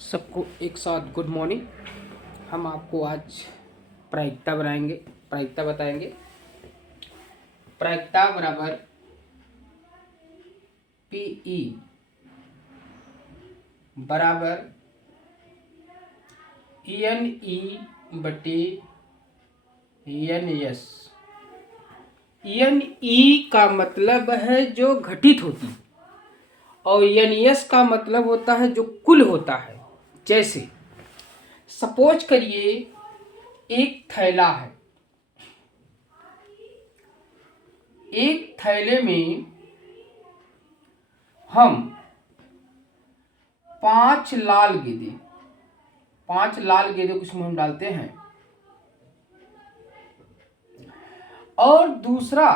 सबको एक साथ गुड मॉर्निंग। हम आपको आज प्रायिकता बताएंगे। प्रायिकता बराबर पीई बराबर एन ई बटे एन एस। एन ई का मतलब है जो घटित होती और एन एस का मतलब होता है जो कुल होता है। जैसे सपोज करिए एक थैला है, एक थैले में हम 5 लाल गेंदों को इसमें हम डालते हैं और दूसरा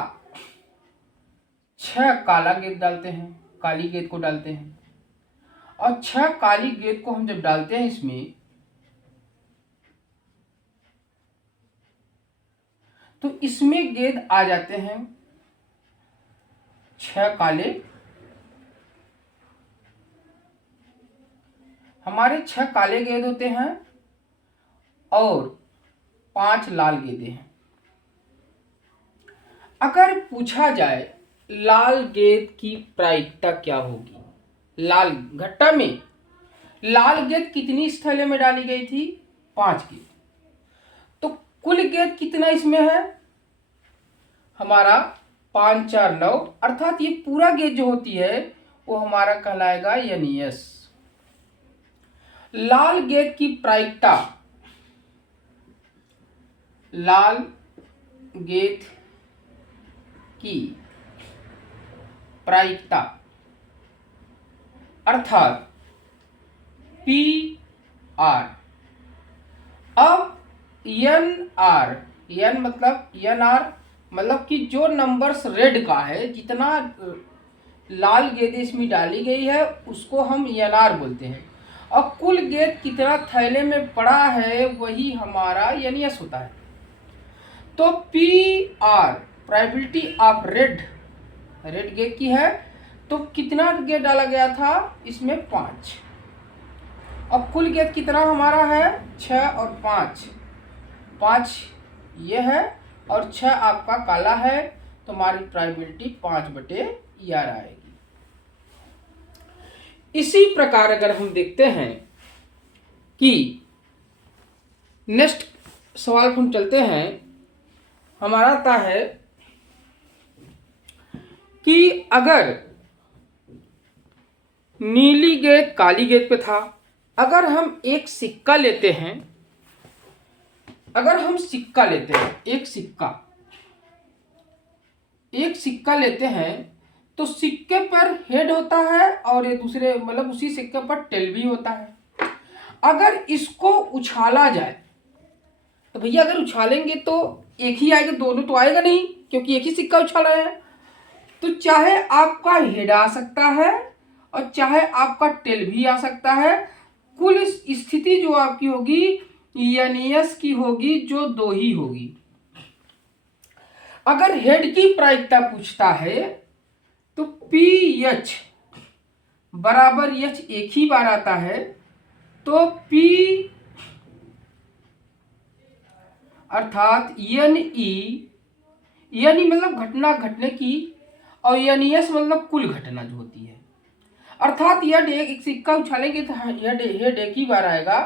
6 काला गेंद डालते हैं, काली गेंद को डालते हैं। और 6 काली गेंद को हम जब डालते हैं इसमें तो इसमें गेंद आ जाते हैं 6 काले, हमारे 6 काले गेंद होते हैं और 5 लाल गेंदें हैं। अगर पूछा जाए लाल गेंद की प्रायिकता क्या होगी, लाल घट्टा में लाल गेंद कितनी इस थैले में डाली गई थी? 5 गेंद। तो कुल गेंद कितना इसमें है हमारा? 5 4 9, अर्थात ये पूरा गेंद जो होती है वो हमारा कहलाएगा एनईएस। लाल गेंद की प्रायिकता, लाल गेंद की प्रायिकता अर्थात पी आर। अब एन आर, एन मतलब एन आर मतलब कि जो नंबर्स रेड का है, जितना लाल गेंद इसमें डाली गई है उसको हम एन आर बोलते हैं। और कुल गेंद कितना थैले में पड़ा है वही हमारा एनएस होता है। तो P R probability of red गेंद की है, तो कितना गेंद डाला गया था इसमें? 5। अब कुल गेंद कितना हमारा है? 6 और 5 ये है और 6 आपका काला है, तो हमारी प्रोबेबिलिटी 5/11 आएगी। इसी प्रकार अगर हम देखते हैं कि नेक्स्ट सवाल पर हम चलते हैं, हमारा आता है कि अगर नीली गेंद काली गेंद पे था, अगर हम एक सिक्का लेते हैं, एक सिक्का लेते हैं तो सिक्के पर हेड होता है और ये दूसरे मतलब उसी सिक्के पर टेल भी होता है। अगर इसको उछाला जाए तो भैया अगर उछालेंगे तो एक ही आएगा, दोनों तो आएगा नहीं क्योंकि एक ही सिक्का उछाला है। तो चाहे आपका हेड आ सकता है और चाहे आपका टेल भी आ सकता है। कुल स्थिति जो आपकी होगी एनईएस की होगी जो 2 ही होगी। अगर हेड की प्रायिकता पूछता है तो पी एच बराबर एच एक ही बार आता है, तो पी अर्थात एन ई मतलब घटना घटने की और एनईएस मतलब कुल घटना जो होती है। अर्थात यह एक सिक्का उछालेंगे तो हेड एक ही बार आएगा,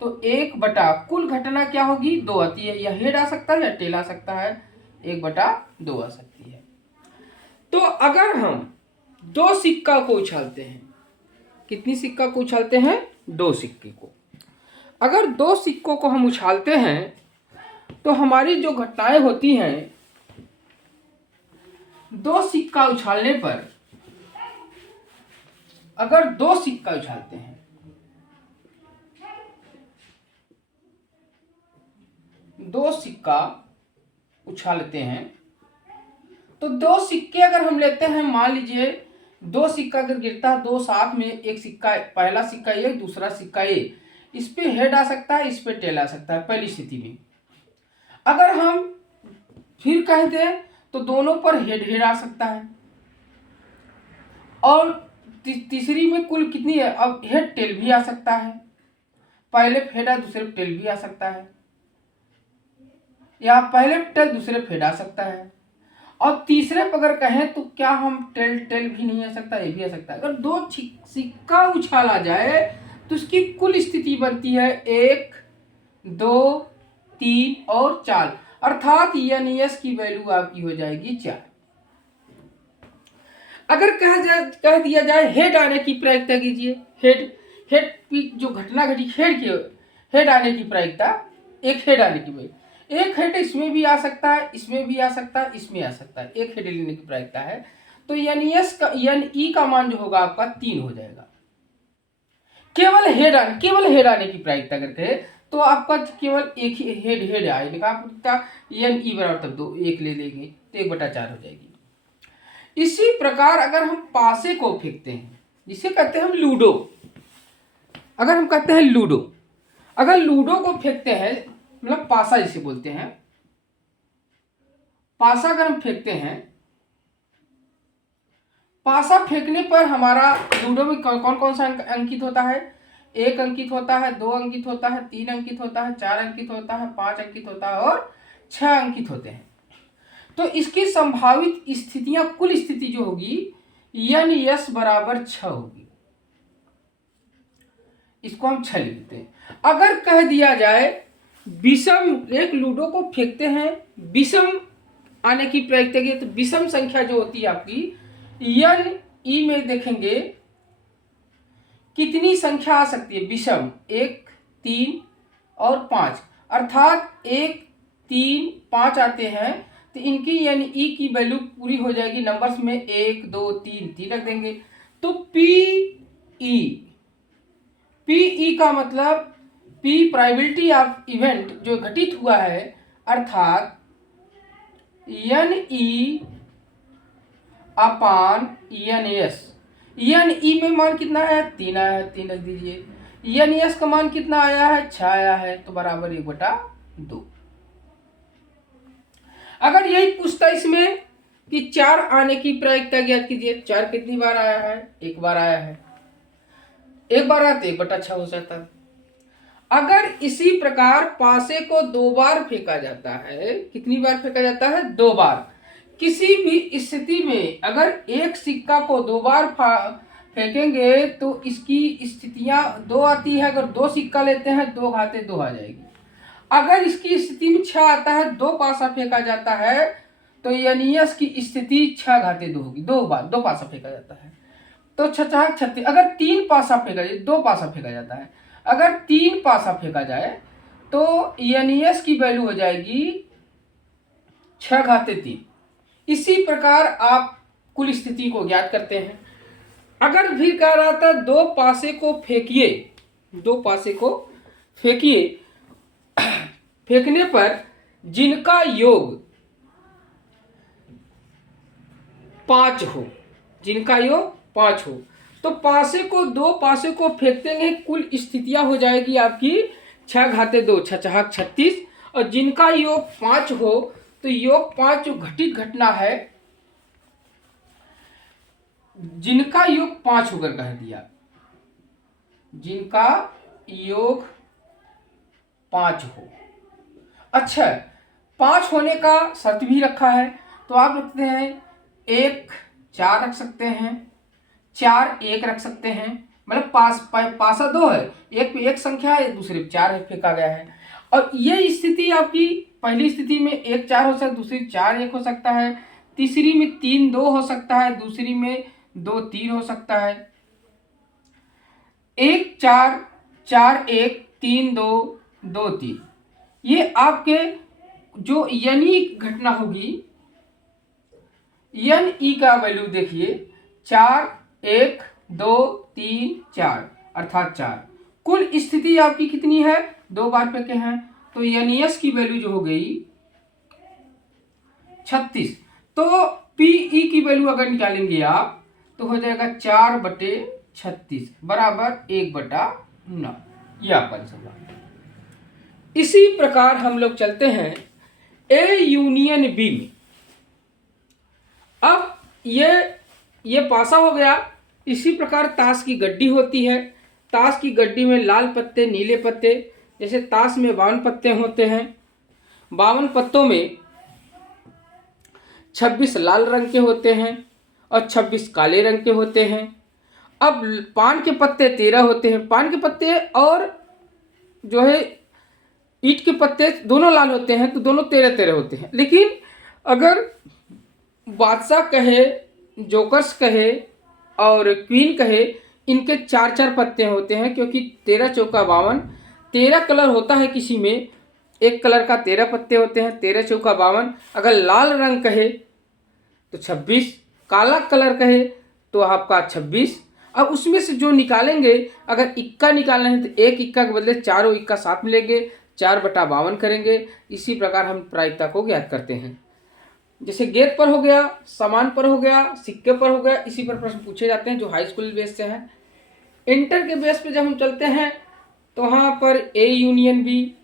तो 1 कुल घटना क्या होगी? 2 आती है। या हेड आ सकता है या टेल आ सकता है, 1/2 आ सकती है। तो अगर हम 2 सिक्का को उछालते हैं, कितनी सिक्का को उछालते हैं? 2 सिक्के को। अगर 2 सिक्कों को हम उछालते हैं तो हमारी जो घटनाएं होती हैं, 2 सिक्का उछालने पर अगर 2 सिक्का उछालते हैं, 2 सिक्का उछालते हैं तो 2 सिक्के अगर हम लेते हैं, मान लीजिए 2 सिक्का अगर गिरता है, 2 साथ में, एक सिक्का पहला सिक्का ये दूसरा सिक्का ये, इस पे हेड आ सकता है, इस पे टेल आ सकता है पहली स्थिति में। अगर हम फिर कह दें तो दोनों पर हेड आ सकता है। और तीसरी में कुल कितनी है? अब हेड टेल भी आ सकता है। पहले फेड आ दूसरे पे टेल भी आ सकता है, या पहले टेल दूसरे फेड आ सकता है। और तीसरे पर अगर कहें तो क्या हम टेल टेल भी नहीं आ सकता, ये भी आ सकता है। अगर दो सिक्का उछाला जाए तो उसकी कुल स्थिति बनती है 1 2 3 और 4, अर्थात एस की वैल्यू आपकी हो जाएगी 4। अगर कह दिया जाए हेड आने की प्रायिकता कीजिए, हेड हेड की जो घटना घटी, हेड आने की प्रायिकता, एक हेड आने की प्रायिकता, एक हेड इसमें भी आ सकता है, इसमें भी आ सकता है, इसमें आ सकता है, एक हेड लेने की प्रायिकता है। तो एन ई का मान जो होगा आपका 3 हो जाएगा। केवल हेड आने की प्रायिकता करके तो आपका केवल एक ही हेड आएगा, एन ई बराबर तब 2 1 ले लेंगे तो 1/4 हो जाएगी। इसी प्रकार अगर हम पासे को फेंकते हैं, जिसे कहते हैं हम लूडो, अगर हम कहते हैं लूडो, अगर लूडो को फेंकते हैं, मतलब पासा जिसे बोलते हैं, पासा अगर हम फेंकते हैं, पासा फेंकने पर हमारा लूडो में कौन कौन सा अंकित होता है? 1 अंकित होता है, 2 अंकित होता है, 3 अंकित होता है, 4 अंकित होता है, 5 अंकित होता है और 6 अंकित होते हैं। तो इसकी संभावित स्थितियां, कुल स्थिति जो होगी एन एस बराबर 6 होगी। इसको हम 6 लिखते हैं। अगर कह दिया जाए विषम, एक लूडो को फेंकते हैं, विषम आने की प्रायिकता की, तो विषम संख्या जो होती है आपकी एन ई में देखेंगे कितनी संख्या आ सकती है विषम, 1 3 और 5, अर्थात 1 3 5 आते हैं तो इनकी यानी ई की वैल्यू पूरी हो जाएगी नंबर्स में, 1 2 3 3 रख देंगे। तो पी का मतलब पी प्रोबेबिलिटी ऑफ इवेंट जो घटित हुआ है, अर्थात एन ई अपान एन एस। एन ई में मान कितना है? 3 आया है, 3 रख दीजिए। एन एस का मान कितना आया है? 6 आया है, तो बराबर 1/2। अगर यही पूछता इसमें कि 4 आने की प्रायिकता ज्ञात कीजिए, 4 कितनी बार आया है? 1 बार आया है, 1 बार आया तो 1/6 हो जाता है। अगर इसी प्रकार पासे को 2 बार फेंका जाता है, कितनी बार फेंका जाता है? 2 बार। किसी भी स्थिति में अगर एक सिक्का को 2 बार फेंकेंगे तो इसकी स्थितियां 2 आती है। अगर 2 सिक्का लेते हैं 2 घाते 2 आ जाएगी। अगर इसकी स्थिति में 6 आता है, 2 पासा फेंका जाता है, तो एनियस की स्थिति 6 घाते 2 होगी। 2 बार 2 पासा फेंका जाता है तो 6 36। अगर 3 पासा फेंका जाए, 2 पासा फेंका जाता है, अगर 3 पासा फेंका जाए तो एनियस की वैल्यू हो जाएगी 6 घाते 3। इसी प्रकार आप कुल स्थिति को ज्ञात करते हैं। अगर भी कह रहा था 2 पासे को फेंकिए, 2 पासे को फेंकिए, फेंकने पर जिनका योग 5 हो, जिनका योग 5 हो, तो पासे को 2 पासे को फेंकते हैं, कुल स्थितियां हो जाएगी आपकी 6 घाते 2, 6 6 36। और जिनका योग 5 हो तो योग 5 जो घटित घटना है, जिनका योग 5 होकर कह दिया, जिनका योग 5 हो। अच्छा, 5 होने का शर्त भी रखा है, तो आप रखते हैं 1 4 रख सकते हैं, 4 1 रख सकते हैं, मतलब पासा 2 है, एक पे 1 संख्या है, दूसरे पे 4 है, फेंका गया है। और ये स्थिति आपकी पहली स्थिति में 1 4 हो सकता है, दूसरी 4 1 हो सकता है, तीसरी में 3 2 हो सकता है, दूसरी में 2 3 हो सकता है। 1 4 4 1 3 2 2 3, ये आपके जो यानी घटना होगी, एन ई का वैल्यू देखिए 4 1 2 3 4, अर्थात 4। कुल स्थिति आपकी कितनी है? 2 बार फेंके हैं, तो एस की वैल्यू जो हो गई 36। तो पीई की वैल्यू अगर निकालेंगे आप तो हो जाएगा 4/36 बराबर 1/9। यह आपका आंसर। इसी प्रकार हम लोग चलते हैं ए यूनियन बी में। अब ये पासा हो गया। इसी प्रकार ताश की गड्डी होती है, ताश की गड्डी में लाल पत्ते, नीले पत्ते, जैसे ताश में 52 पत्ते होते हैं, 52 पत्तों में 26 लाल रंग के होते हैं और 26 काले रंग के होते हैं। अब पान के पत्ते 13 होते हैं। पान के पत्ते और जो है ईंट के पत्ते दोनों लाल होते हैं, तो दोनों 13-13 होते हैं। लेकिन अगर बादशाह कहे, जोकर्स कहे और क्वीन कहे, इनके 4-4 पत्ते होते हैं, क्योंकि 13 चौका 52, 13 कलर होता है किसी में, एक कलर का 13 पत्ते होते हैं, 13 चौका 52। अगर लाल रंग कहे तो 26, काला कलर कहे तो आपका 26। अब उसमें से जो निकालेंगे, अगर इक्का निकालना है तो एक इक्का के बदले चारों इक्का साथ मिलेंगे, 4/52 करेंगे। इसी प्रकार हम प्रायिकता को ज्ञात करते हैं। जैसे गेंद पर हो गया, सामान पर हो गया, सिक्के पर हो गया, इसी पर प्रश्न पूछे जाते हैं जो हाई स्कूल बेस से हैं। इंटर के बेस पे जब हम चलते हैं तो वहाँ पर ए यूनियन बी,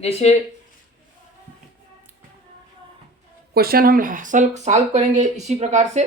जैसे क्वेश्चन हम सॉल्व करेंगे इसी प्रकार से।